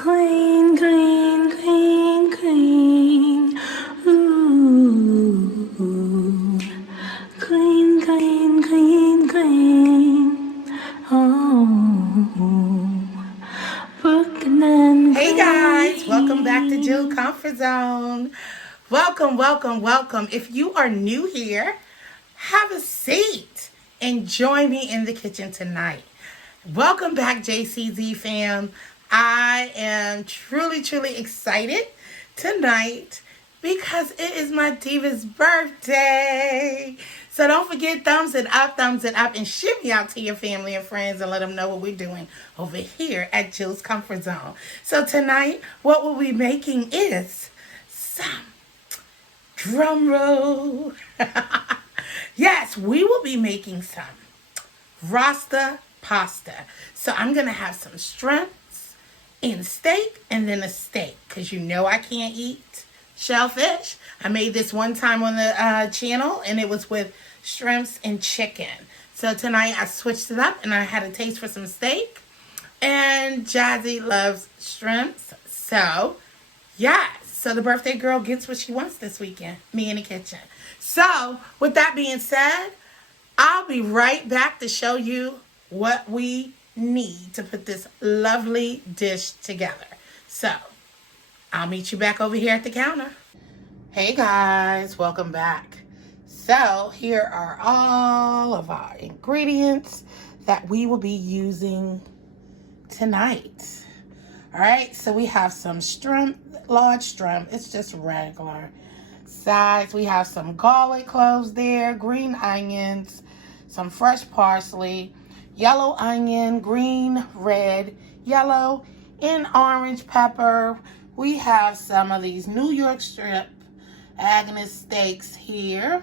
Clean, clean, clean, clean. Ooh. Clean, clean, clean, clean. Oh. Hey guys, welcome back to Jill's Comfort Zone. Welcome, welcome, welcome. If you are new here, have a seat and join me in the kitchen tonight. Welcome back, JCZ fam. I am truly, truly excited tonight because it is my diva's birthday. So don't forget, thumbs it up, and shimmy out to your family and friends and let them know what we're doing over here at Jill's Comfort Zone. So tonight, what we'll be making is some drum roll. Yes, we will be making some Rasta pasta. So I'm going to have some shrimps and steak and then a steak because you know I can't eat shellfish. I made this one time on the channel and it was with shrimps and chicken. So tonight I switched it up and I had a taste for some steak. And Jazzie loves shrimps. So, yes. So the birthday girl gets what she wants this weekend. Me in the kitchen. So, with that being said, I'll be right back to show you what we need to put this lovely dish together. So, I'll meet you back over here at the counter. Hey guys, welcome back. So, here are all of our ingredients that we will be using tonight. All right, so we have some shrimp, large shrimp. It's just regular size. We have some garlic cloves there, green onions, some fresh parsley, yellow onion, green, red, yellow, and orange pepper. We have some of these New York strip Agnes steaks here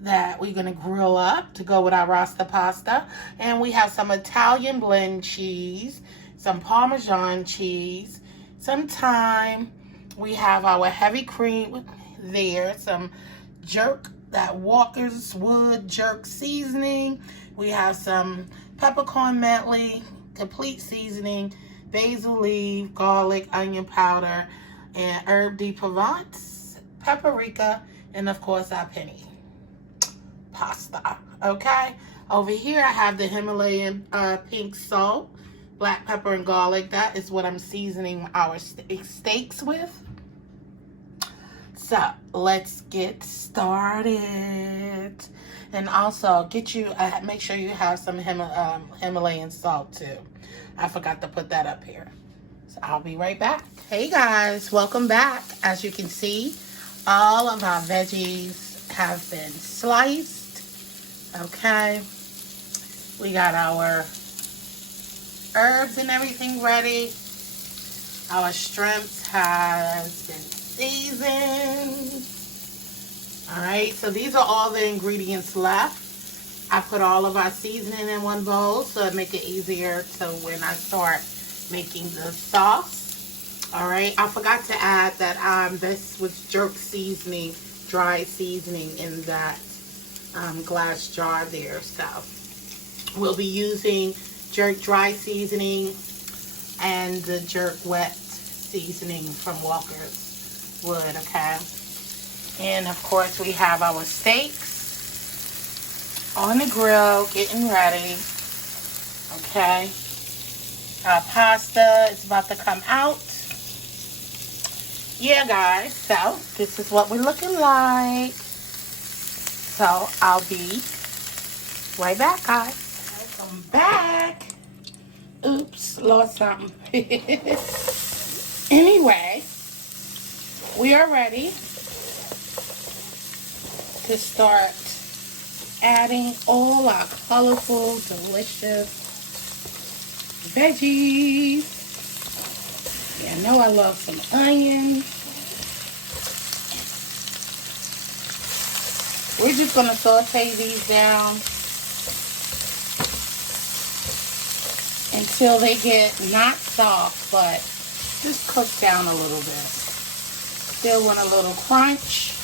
that we're going to grill up to go with our Rasta pasta. And we have some Italian blend cheese, some Parmesan cheese, some thyme. We have our heavy cream there, some jerk, that Walker's Wood jerk seasoning. We have some peppercorn medley, complete seasoning, basil leaf, garlic, onion powder, and herb de Provence, paprika, and of course our penny pasta. Okay, over here I have the Himalayan pink salt, black pepper, and garlic. That is what I'm seasoning our steaks with. So let's get started. And also get you, make sure you have some Himalayan salt too. I forgot to put that up here. So I'll be right back. Hey guys, welcome back. As you can see, all of our veggies have been sliced. Okay. We got our herbs and everything ready. Our shrimps has been seasoned. All right, so these are all the ingredients left. I put all of our seasoning in one bowl so it make it easier so when I start making the sauce. All right, I forgot to add that this was jerk seasoning, dry seasoning in that glass jar there. So we'll be using jerk dry seasoning and the jerk wet seasoning from Walker's Wood, okay? And of course we have our steaks on the grill getting ready, okay? Our pasta is about to come out. Yeah, guys, so this is what we're looking like. So I'll be right back, guys. Welcome back. Oops, lost something. Anyway, we are ready to start adding all our colorful, delicious veggies. Yeah, I know I love some onions. We're just going to saute these down until they get not soft, but just cook down a little bit. Still want a little crunch.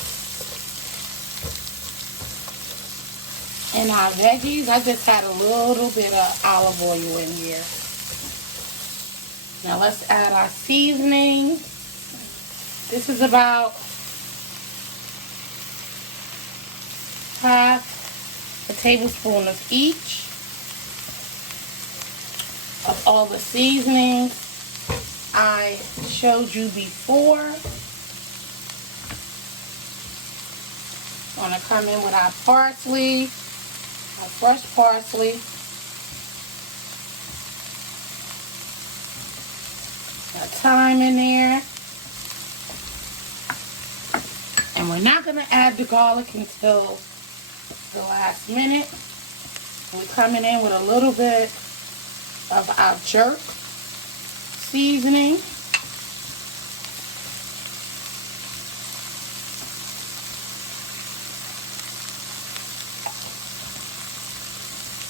And our veggies, I just had a little bit of olive oil in here. Now let's add our seasoning. This is about half a tablespoon of each of all the seasonings I showed you before. Want to come in with our parsley, our fresh parsley. Got thyme in there. And we're not going to add the garlic until the last minute. We're coming in with a little bit of our jerk seasoning.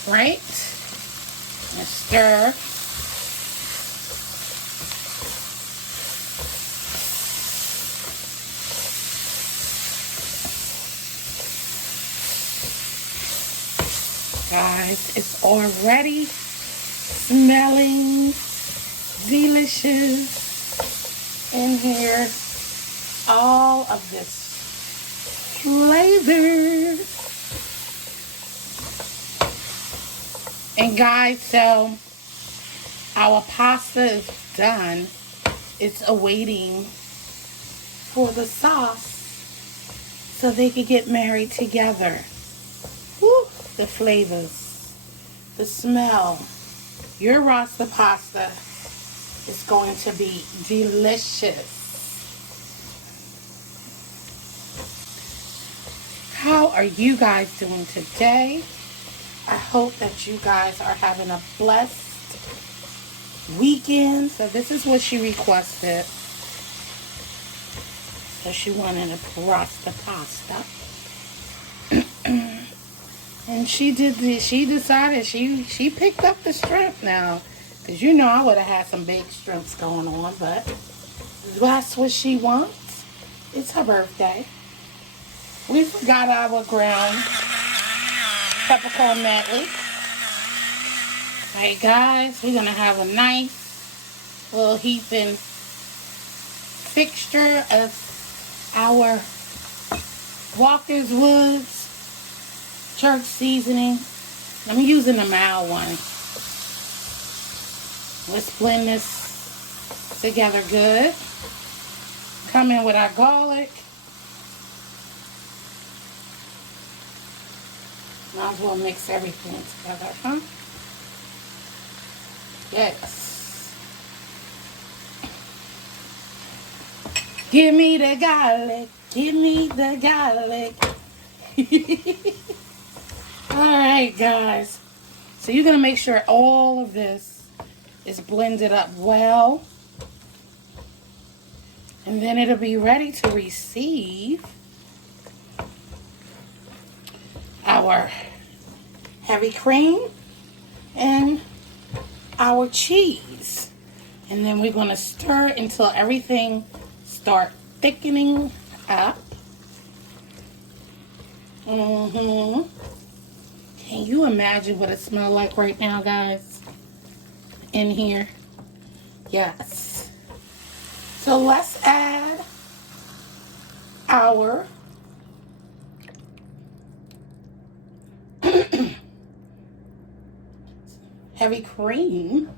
Right? And stir. Guys, it's already smelling delicious in here. All of this flavor. And guys, so our pasta is done. It's awaiting for the sauce so they can get married together. Woo, the flavors, the smell. Your Rasta pasta is going to be delicious. How are you guys doing today? I hope that you guys are having a blessed weekend. So this is what she requested. So she wanted a Rasta pasta. And she decided she picked up the shrimp now. Because you know I would have had some big shrimps going on. But that's what she wants. It's her birthday. We forgot our ground peppercorn medley. Alright guys, we're gonna have a nice little heaping fixture of our Walker's Woods jerk seasoning. I'm using the mild one. Let's blend this together good. Come in with our garlic. Might as well mix everything together, huh? Yes. Give me the garlic. Give me the garlic. Alright, guys. So you're going to make sure all of this is blended up well. And then it'll be ready to receive our heavy cream and our cheese. And then we're going to stir until everything starts thickening up. Can you imagine what it smells like right now, guys? In here. Yes. So let's add our heavy cream.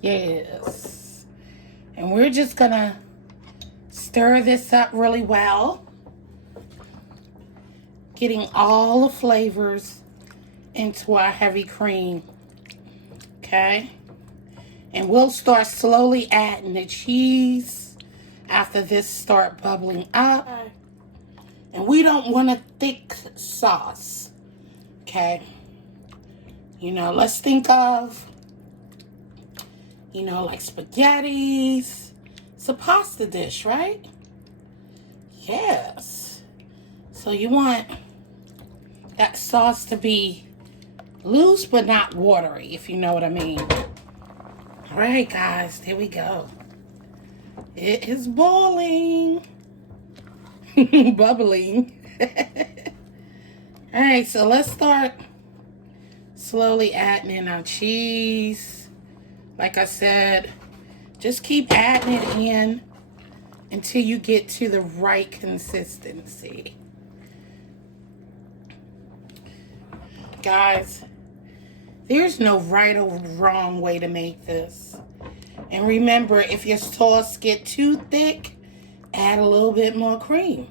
Yes. And we're just gonna stir this up really well, getting all the flavors into our heavy cream. Okay. And we'll start slowly adding the cheese after this start bubbling up. And we don't want a thick sauce. Okay. You know, let's think of, you know, like spaghettis. It's a pasta dish, right? Yes. So you want that sauce to be loose but not watery, if you know what I mean. All right, guys, there we go. It is boiling. Bubbling. All right, so let's start slowly adding in our cheese. Like I said, just keep adding it in until you get to the right consistency. Guys, there's no right or wrong way to make this. And remember, if your sauce get too thick, add a little bit more cream,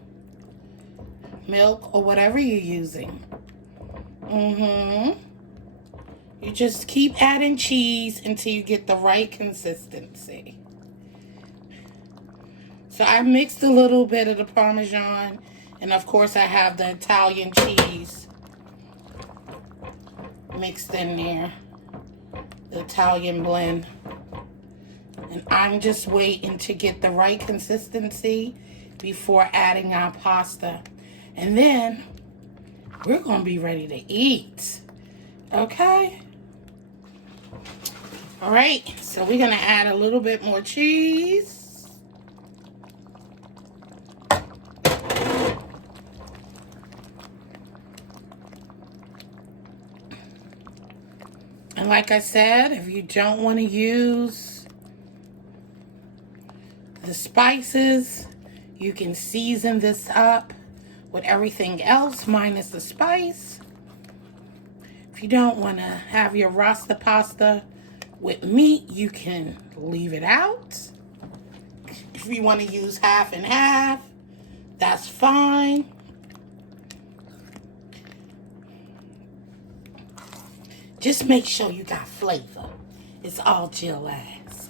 milk, or whatever you're using. You just keep adding cheese until you get the right consistency. So I mixed a little bit of the Parmesan, and of course I have the Italian cheese mixed in there, the Italian blend. And I'm just waiting to get the right consistency before adding our pasta. And then we're going to be ready to eat. Okay? All right, so we're going to add a little bit more cheese. And like I said, if you don't want to use the spices, you can season this up with everything else minus the spice. If you don't want to have your Rasta pasta with meat, you can leave it out. If you want to use half and half, that's fine. Just make sure you got flavor. It's all Jill ass.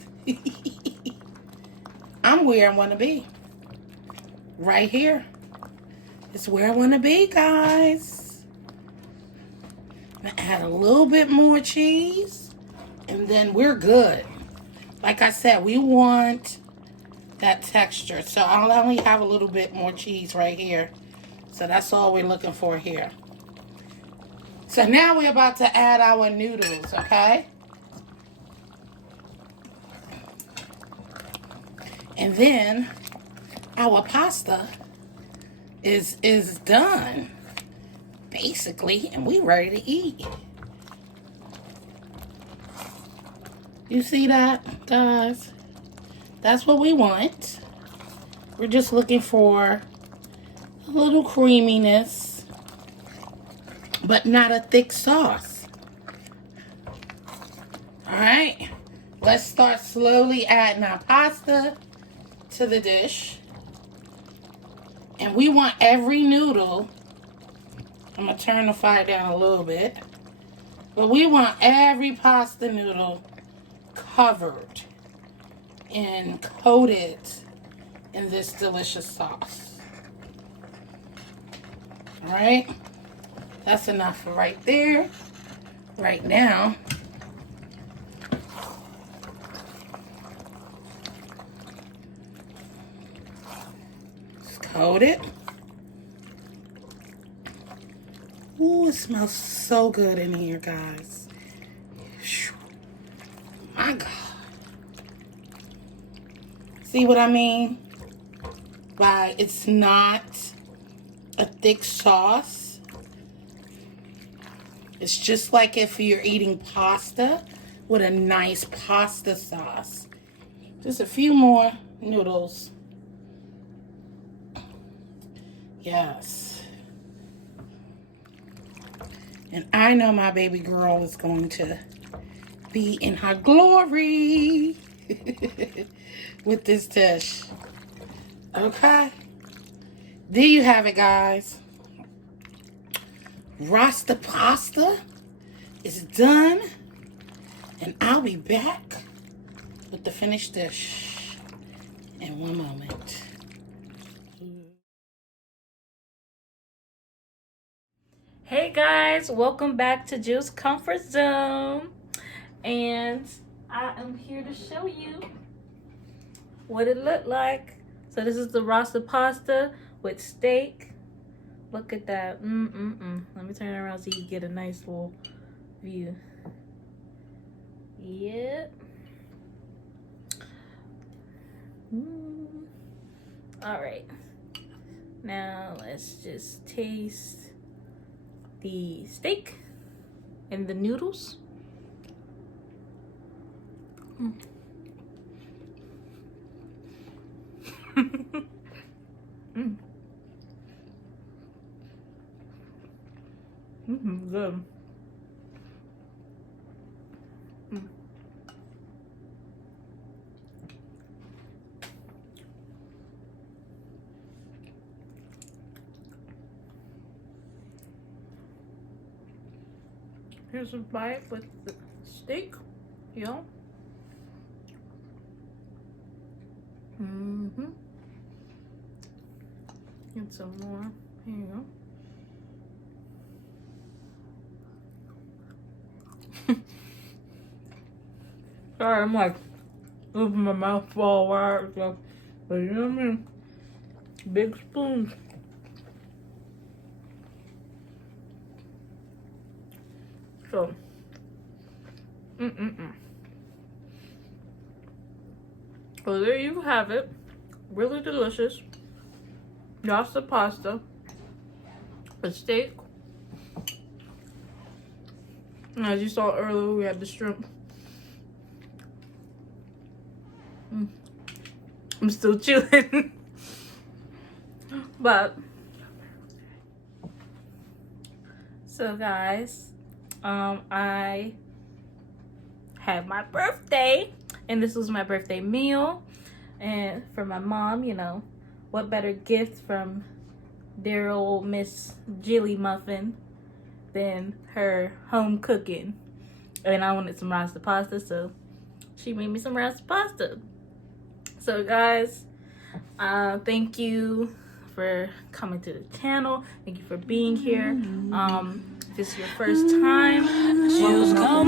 I'm where I want to be. Right here. It's where I want to be, guys. I'm going to add a little bit more cheese. And then we're good. Like I said, we want that texture. So I'll only have a little bit more cheese right here. So that's all we're looking for here. So now we're about to add our noodles, okay? And then our pasta is done, basically, and we ready to eat. You see that, guys? That's what we want. We're just looking for a little creaminess, but not a thick sauce. All right, let's start slowly adding our pasta to the dish. And we want every noodle, I'm gonna turn the fire down a little bit, but we want every pasta noodle covered and coated in this delicious sauce. All right, that's enough for right there. Right now, let's coat it. Ooh, it smells so good in here, guys. My God. See what I mean? By it's not a thick sauce. It's just like if you're eating pasta with a nice pasta sauce. Just a few more noodles. Yes. And I know my baby girl is going to be in her glory with this dish. Okay. There you have it, guys. Rasta pasta is done. And I'll be back with the finished dish in one moment. Hey guys, welcome back to Jill's Comfort Zone. And I am here to show you what it looked like. So this is the Rasta pasta with steak. Look at that. Let me turn it around so you get a nice little view. Yep. All right. Now let's just taste the steak and the noodles. Good. Here's a bite with the steak, you know. Get some more. Here you go. Sorry, I'm like open my mouth full wide, so, but you know what I mean? Big spoons. So, well, there you have it. Really delicious. Rasta pasta, a steak. And as you saw earlier, we had the shrimp. I'm still chewing. But, so guys, I had my birthday, and this was my birthday meal. And for my mom, you know, what better gift from dear old Miss Jilly Muffin than her home cooking. And I wanted some Rasta pasta, so she made me some Rasta pasta. So guys, thank you for coming to the channel. Thank you for being here. If this is your first time,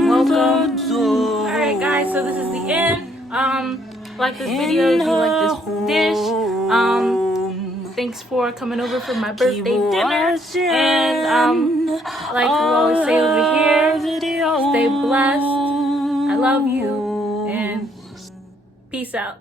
welcome. Alright guys, so this is the end. Like this video if you like this dish. Thanks for coming over for my birthday dinner. And like we always say over here, stay blessed. I love you and peace out.